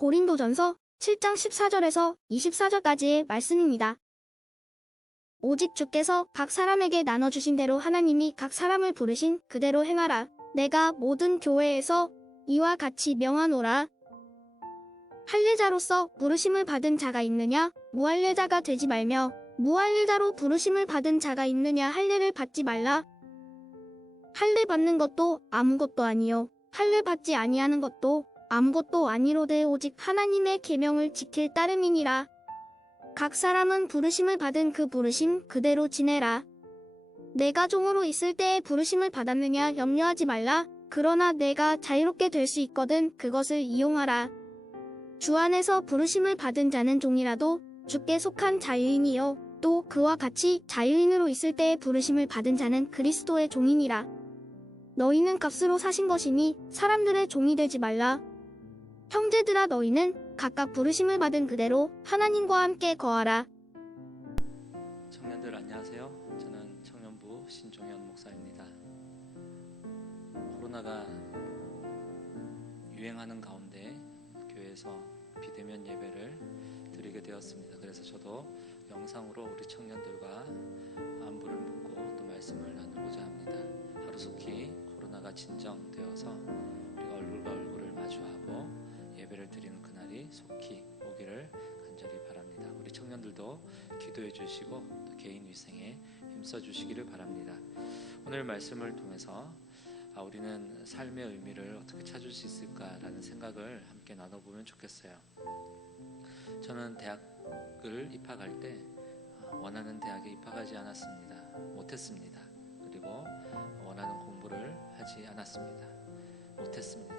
고린도전서 7장 14절에서 24절까지의 말씀입니다. 오직 주께서 각 사람에게 나눠주신 대로 하나님이 각 사람을 부르신 그대로 행하라. 내가 모든 교회에서 이와 같이 명하노라. 할례자로서 부르심을 받은 자가 있느냐? 무할례자가 되지 말며 무할례자로 부르심을 받은 자가 있느냐? 할례를 받지 말라. 할례 받는 것도 아무것도 아니요 할례 받지 아니하는 것도 아무것도 아니로되 오직 하나님의 계명을 지킬 따름이니라. 각 사람은 부르심을 받은 그 부르심 그대로 지내라. 내가 종으로 있을 때에 부르심을 받았느냐 염려하지 말라. 그러나 내가 자유롭게 될 수 있거든 그것을 이용하라. 주 안에서 부르심을 받은 자는 종이라도 주께 속한 자유인이요 또 그와 같이 자유인으로 있을 때에 부르심을 받은 자는 그리스도의 종이니라. 너희는 값으로 사신 것이니 사람들의 종이 되지 말라. 형제들아 너희는 각각 부르심을 받은 그대로 하나님과 함께 거하라. 청년들 안녕하세요. 저는 청년부 신종현 목사입니다. 코로나가 유행하는 가운데 교회에서 비대면 예배를 드리게 되었습니다. 그래서 저도 영상으로 우리 청년들과 안부를 묻고 또 말씀을 나누고자 합니다. 하루속히 코로나가 진정되어서 우리가 얼굴과 얼굴을 마주하고 예배를 드리는 그날이 속히 오기를 간절히 바랍니다. 우리 청년들도 기도해 주시고 또 개인 위생에 힘써 주시기를 바랍니다. 오늘 말씀을 통해서 우리는 삶의 의미를 어떻게 찾을 수 있을까라는 생각을 함께 나눠보면 좋겠어요. 저는 대학을 입학할 때 원하는 대학에 입학하지 않았습니다. 못했습니다. 그리고 원하는 공부를 하지 않았습니다. 못했습니다.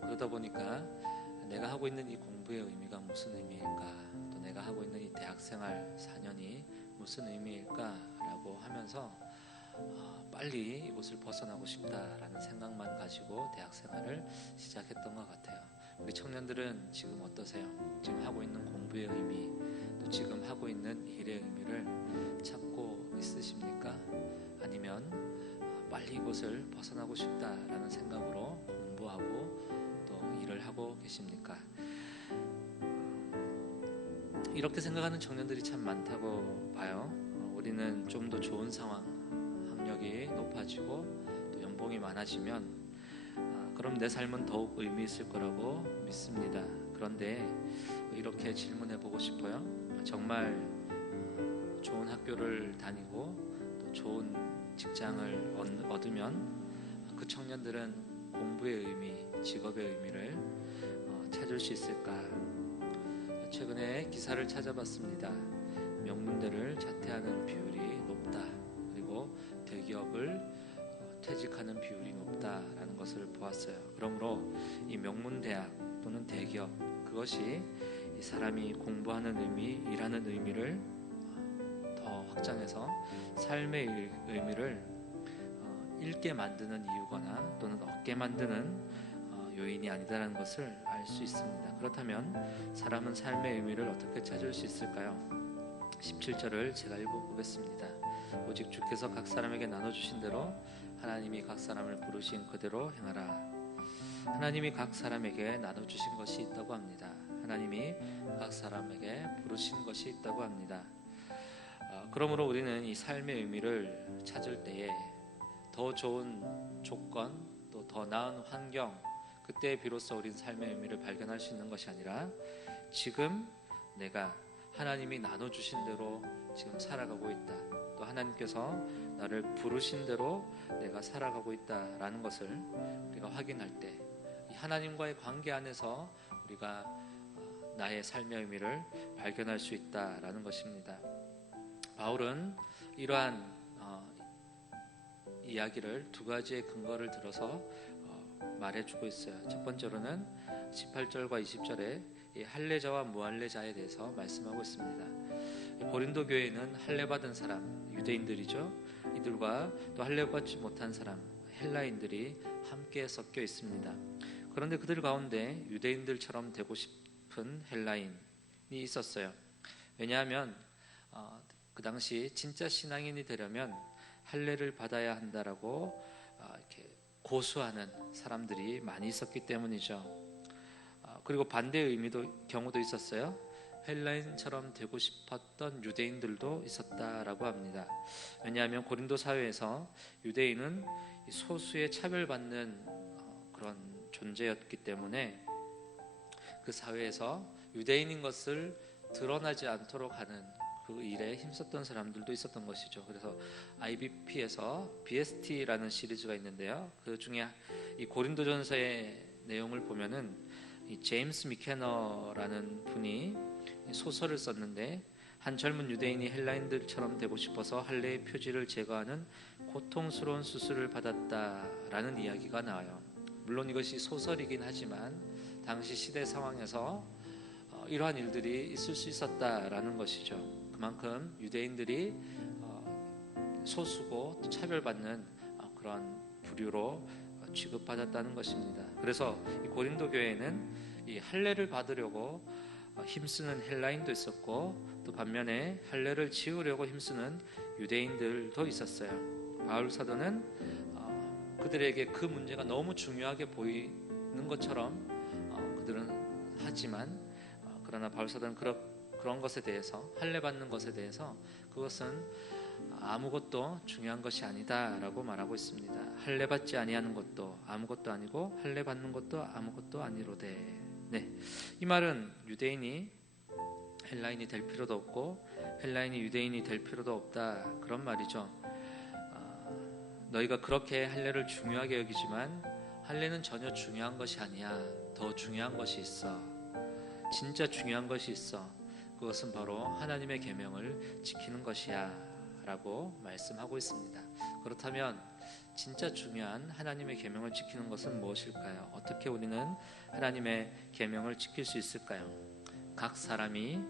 그러다 보니까 내가 하고 있는 이 공부의 의미가 무슨 의미일까, 또 내가 하고 있는 이 대학생활 4년이 무슨 의미일까라고 하면서 빨리 이곳을 벗어나고 싶다라는 생각만 가지고 대학생활을 시작했던 것 같아요. 우리 청년들은 지금 어떠세요? 지금 하고 있는 공부의 의미, 또 지금 하고 있는 일의 의미를 찾고 있으십니까? 아니면 빨리 이곳을 벗어나고 싶다라는 생각으로 공부하고 또 일을 하고 계십니까? 이렇게 생각하는 청년들이 참 많다고 봐요. 우리는 좀 더 좋은 상황, 학력이 높아지고 또 연봉이 많아지면 그럼 내 삶은 더욱 의미 있을 거라고 믿습니다. 그런데 이렇게 질문해 보고 싶어요. 정말 좋은 학교를 다니고 또 좋은 직장을 얻으면 그 청년들은 공부의 의미, 직업의 의미를 찾을 수 있을까? 최근에 기사를 찾아봤습니다. 명문대를 자퇴하는 비율이 높다. 그리고 대기업을 퇴직하는 비율이 높다라는 것을 보았어요. 그러므로 이 명문대학 또는 대기업, 그것이 이 사람이 공부하는 의미, 일하는 의미를 더 확장해서 삶의 의미를 잃게 만드는 이유거나 또는 얻게 만드는 요인이 아니다라는 것을 알 수 있습니다. 그렇다면 사람은 삶의 의미를 어떻게 찾을 수 있을까요? 17절을 제가 읽어보겠습니다. 오직 주께서 각 사람에게 나눠주신 대로 하나님이 각 사람을 부르신 그대로 행하라. 하나님이 각 사람에게 나눠주신 것이 있다고 합니다. 하나님이 각 사람에게 부르신 것이 있다고 합니다. 그러므로 우리는 이 삶의 의미를 찾을 때에 더 좋은 조건, 또 더 나은 환경, 그때 비로소 우린 삶의 의미를 발견할 수 있는 것이 아니라 지금 내가 하나님이 나눠주신 대로 지금 살아가고 있다, 또 하나님께서 나를 부르신 대로 내가 살아가고 있다라는 것을 우리가 확인할 때 이 하나님과의 관계 안에서 우리가 나의 삶의 의미를 발견할 수 있다라는 것입니다. 바울은 이러한 이야기를 두 가지의 근거를 들어서 말해주고 있어요. 첫 번째로는 18절과 20절에 이 할례자와 무할례자에 대해서 말씀하고 있습니다. 고린도 교회에는 할례받은 사람, 유대인들이죠. 이들과 또 할례받지 못한 사람, 헬라인들이 함께 섞여 있습니다. 그런데 그들 가운데 유대인들처럼 되고 싶은 헬라인이 있었어요. 왜냐하면 그 당시 진짜 신앙인이 되려면 할례를 받아야 한다라고 이렇게 고수하는 사람들이 많이 있었기 때문이죠. 그리고 반대의 경우도 있었어요. 헬라인처럼 되고 싶었던 유대인들도 있었다라고 합니다. 왜냐하면 고린도 사회에서 유대인은 소수에 차별받는 그런 존재였기 때문에 그 사회에서 유대인인 것을 드러나지 않도록 하는 그 일에 힘썼던 사람들도 있었던 것이죠. 그래서 IBP에서 BST라는 시리즈가 있는데요. 그 중에 이 고린도전서의 내용을 보면은 이 제임스 미케너라는 분이 소설을 썼는데, 한 젊은 유대인이 헬라인들처럼 되고 싶어서 할례의 표지를 제거하는 고통스러운 수술을 받았다라는 이야기가 나와요. 물론 이것이 소설이긴 하지만 당시 시대 상황에서 이러한 일들이 있을 수 있었다라는 것이죠. 그만큼 유대인들이 소수고 차별받는 그런 부류로 취급받았다는 것입니다. 그래서 이 고린도 교회에는 이 할례를 받으려고 힘쓰는 헬라인도 있었고, 또 반면에 할례를 지으려고 힘쓰는 유대인들도 있었어요. 바울 사도는 그들에게 그 문제가 너무 중요하게 보이는 것처럼 그들은 하지만, 그러나 바울 사도는 그런 것에 대해서, 할례 받는 것에 대해서 그것은 아무것도 중요한 것이 아니다라고 말하고 있습니다. 할례 받지 아니하는 것도 아무것도 아니고 할례 받는 것도 아무것도 아니로되. 네, 이 말은 유대인이 헬라인이 될 필요도 없고 헬라인이 유대인이 될 필요도 없다, 그런 말이죠. 너희가 그렇게 할례를 중요하게 여기지만 할례는 전혀 중요한 것이 아니야. 더 중요한 것이 있어. 진짜 중요한 것이 있어. 그것은 바로 하나님의 계명을 지키는 것이야 라고 말씀하고 있습니다. 그렇다면 진짜 중요한 하나님의 계명을 지키는 것은 무엇일까요? 어떻게 우리는 하나님의 계명을 지킬 수 있을까요? 각 사람이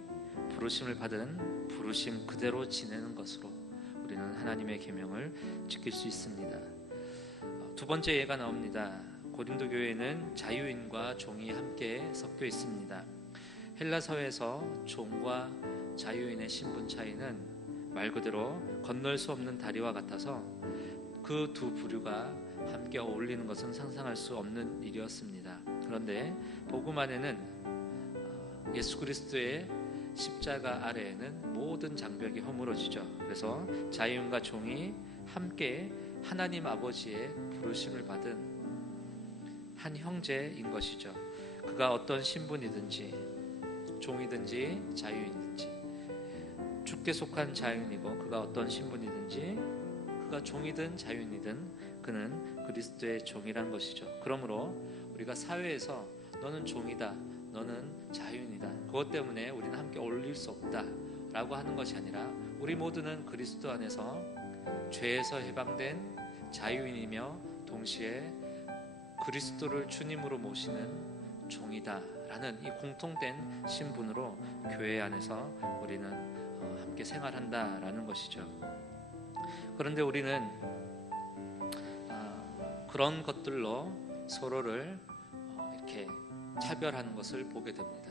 부르심을 받은 부르심 그대로 지내는 것으로 우리는 하나님의 계명을 지킬 수 있습니다. 두 번째 예가 나옵니다. 고린도 교회에는 자유인과 종이 함께 섞여 있습니다. 헬라 사회에서 종과 자유인의 신분 차이는 말 그대로 건널 수 없는 다리와 같아서 그 두 부류가 함께 어울리는 것은 상상할 수 없는 일이었습니다. 그런데 복음 안에는 예수 그리스도의 십자가 아래에는 모든 장벽이 허물어지죠. 그래서 자유인과 종이 함께 하나님 아버지의 부르심을 받은 한 형제인 것이죠. 그가 어떤 신분이든지, 종이든지 자유인이든지, 주께 속한 자유인이고 그가 어떤 신분이든지, 그가 종이든 자유인이든 그는 그리스도의 종이란 것이죠. 그러므로 우리가 사회에서 너는 종이다, 너는 자유인이다, 그것 때문에 우리는 함께 어울릴 수 없다 라고 하는 것이 아니라, 우리 모두는 그리스도 안에서 죄에서 해방된 자유인이며 동시에 그리스도를 주님으로 모시는 종이다 라는 이 공통된 신분으로 교회 안에서 우리는 함께 생활한다 라는 것이죠. 그런데 우리는 그런 것들로 서로를 이렇게 차별하는 것을 보게 됩니다.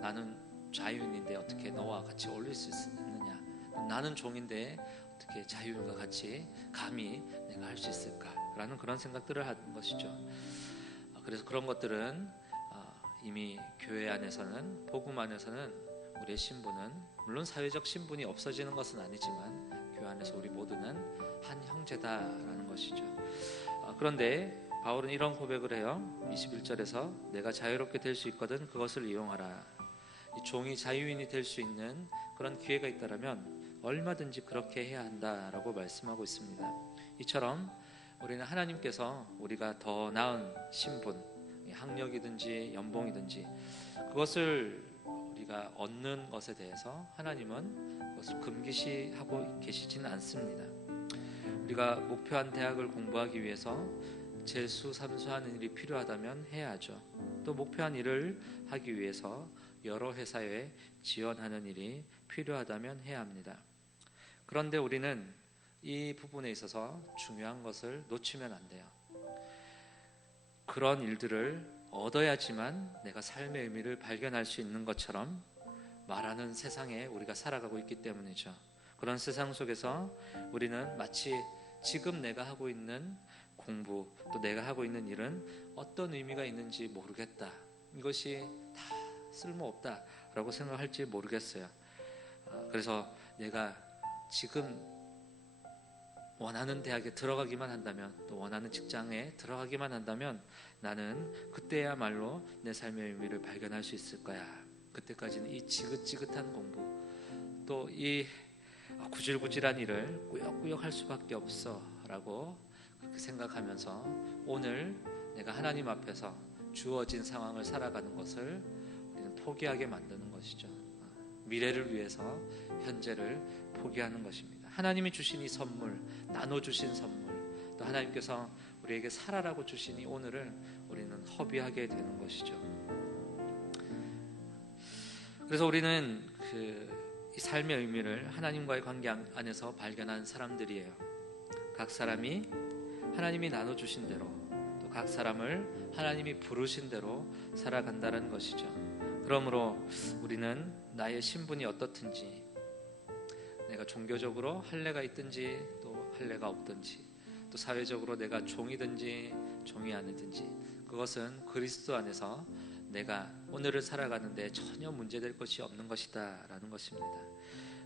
나는 자유인인데 어떻게 너와 같이 어울릴 수 있느냐, 나는 종인데 어떻게 자유인과 같이 감히 내가 할 수 있을까라는 그런 생각들을 하는 것이죠. 그래서 그런 것들은 이미 교회 안에서는, 복음 안에서는 우리의 신분은, 물론 사회적 신분이 없어지는 것은 아니지만 교회 안에서 우리 모두는 한 형제다라는 것이죠. 그런데 바울은 이런 고백을 해요. 21절에서 내가 자유롭게 될 수 있거든 그것을 이용하라. 이 종이 자유인이 될 수 있는 그런 기회가 있다면 얼마든지 그렇게 해야 한다라고 말씀하고 있습니다. 이처럼 우리는 하나님께서 우리가 더 나은 신분, 학력이든지 연봉이든지 그것을 우리가 얻는 것에 대해서 하나님은 그것을 금기시하고 계시지는 않습니다. 우리가 목표한 대학을 공부하기 위해서 재수, 삼수하는 일이 필요하다면 해야죠. 또 목표한 일을 하기 위해서 여러 회사에 지원하는 일이 필요하다면 해야 합니다. 그런데 우리는 이 부분에 있어서 중요한 것을 놓치면 안 돼요. 그런 일들을 얻어야지만 내가 삶의 의미를 발견할 수 있는 것처럼 말하는 세상에 우리가 살아가고 있기 때문이죠. 그런 세상 속에서 우리는 마치 지금 내가 하고 있는 공부, 또 내가 하고 있는 일은 어떤 의미가 있는지 모르겠다 이것이 다 쓸모없다라고 생각할지 모르겠어요. 그래서 내가 지금 원하는 대학에 들어가기만 한다면, 또 원하는 직장에 들어가기만 한다면 나는 그때야말로 내 삶의 의미를 발견할 수 있을 거야. 그때까지는 이 지긋지긋한 공부, 또 이 구질구질한 일을 꾸역꾸역 할 수밖에 없어 라고 그렇게 생각하면서 오늘 내가 하나님 앞에서 주어진 상황을 살아가는 것을 우리는 포기하게 만드는 것이죠. 미래를 위해서 현재를 포기하는 것입니다. 하나님이 주신 이 선물, 나눠주신 선물, 또 하나님께서 우리에게 살아라고 주신 이 오늘을 우리는 허비하게 되는 것이죠. 그래서 우리는 이 삶의 의미를 하나님과의 관계 안에서 발견한 사람들이에요. 각 사람이 하나님이 나눠주신 대로, 또 각 사람을 하나님이 부르신 대로 살아간다는 것이죠. 그러므로 우리는 나의 신분이 어떻든지, 내가 종교적으로 할례가 있든지 또 할례가 없든지, 또 사회적으로 내가 종이든지 종이 아니든지, 그것은 그리스도 안에서 내가 오늘을 살아가는데 전혀 문제될 것이 없는 것이다 라는 것입니다.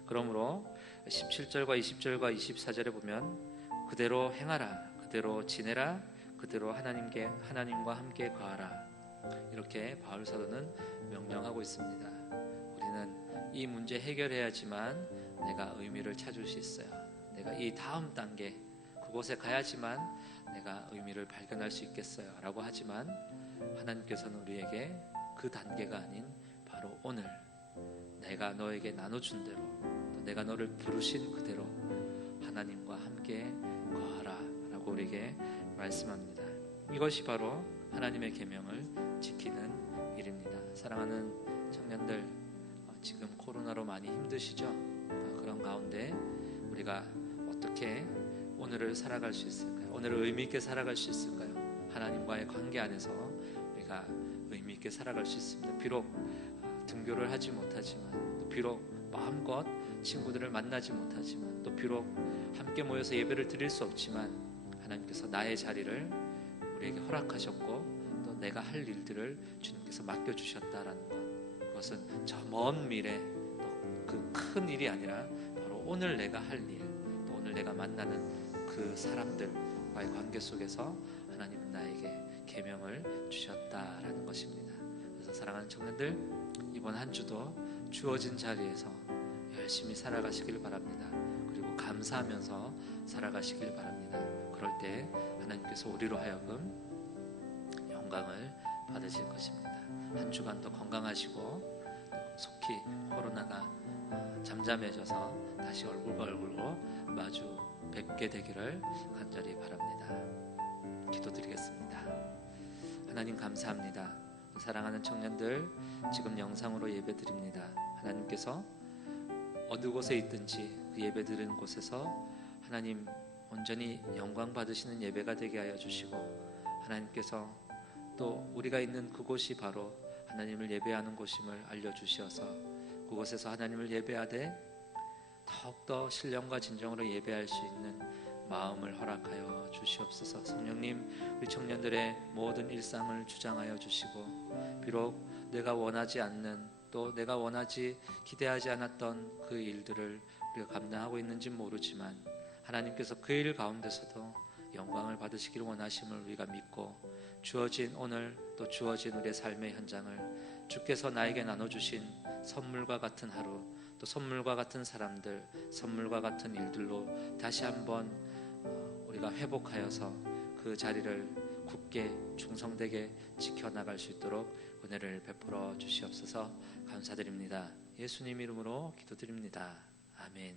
그러므로 17절과 20절과 24절에 보면 그대로 행하라, 그대로 지내라, 그대로 하나님과 함께 거하라, 이렇게 바울 사도는 명령하고 있습니다. 우리는 이 문제 해결해야지만 내가 의미를 찾을 수 있어요. 내가 이 다음 단계, 그곳에 가야지만 내가 의미를 발견할 수 있겠어요 라고 하지만, 하나님께서는 우리에게 그 단계가 아닌 바로 오늘 내가 너에게 나눠준 대로, 또 내가 너를 부르신 그대로 하나님과 함께 거하라 라고 우리에게 말씀합니다. 이것이 바로 하나님의 계명을 지키는 일입니다. 사랑하는 청년들, 지금 코로나로 많이 힘드시죠? 그런 가운데 우리가 어떻게 오늘을 살아갈 수 있을까요? 오늘을 의미 있게 살아갈 수 있을까요? 하나님과의 관계 안에서 우리가 의미 있게 살아갈 수 있습니다. 비록 등교를 하지 못하지만, 또 비록 마음껏 친구들을 만나지 못하지만, 또 비록 함께 모여서 예배를 드릴 수 없지만, 하나님께서 나의 자리를 우리에게 허락하셨고 또 내가 할 일들을 주님께서 맡겨주셨다라는 것, 그것은 저 먼 미래, 또 그 큰 일이 아니라 바로 오늘 내가 할 일, 또 오늘 내가 만나는 그 사람들과의 관계 속에서 하나님은 나에게 계명을 주셨다라는 것입니다. 그래서 사랑하는 청년들, 이번 한 주도 주어진 자리에서 열심히 살아가시길 바랍니다. 그리고 감사하면서 살아가시길 바랍니다. 그럴 때 하나님께서 우리로 하여금 영광을 받으실 것입니다. 한 주간도 건강하시고 속히 코로나가 잠잠해져서 다시 얼굴과 얼굴로 마주 뵙게 되기를 간절히 바랍니다. 기도드리겠습니다. 하나님 감사합니다. 사랑하는 청년들, 지금 영상으로 예배드립니다. 하나님께서 어느 곳에 있든지 그 예배드리는 곳에서 하나님 온전히 영광 받으시는 예배가 되게 하여 주시고, 하나님께서 또 우리가 있는 그곳이 바로 하나님을 예배하는 곳임을 알려주시어서 그곳에서 하나님을 예배하되 더욱더 신령과 진정으로 예배할 수 있는 마음을 허락하여 주시옵소서. 성령님, 우리 청년들의 모든 일상을 주장하여 주시고, 비록 내가 원하지 않는, 또 내가 원하지 기대하지 않았던 그 일들을 우리가 감당하고 있는지 모르지만, 하나님께서 그 일 가운데서도 영광을 받으시기를 원하심을 우리가 믿고, 주어진 오늘, 또 주어진 우리의 삶의 현장을 주께서 나에게 나눠주신 선물과 같은 하루, 또 선물과 같은 사람들, 선물과 같은 일들로 다시 한번 우리가 회복하여서 그 자리를 굳게 충성되게 지켜나갈 수 있도록 은혜를 베풀어 주시옵소서. 감사드립니다. 예수님 이름으로 기도드립니다. 아멘.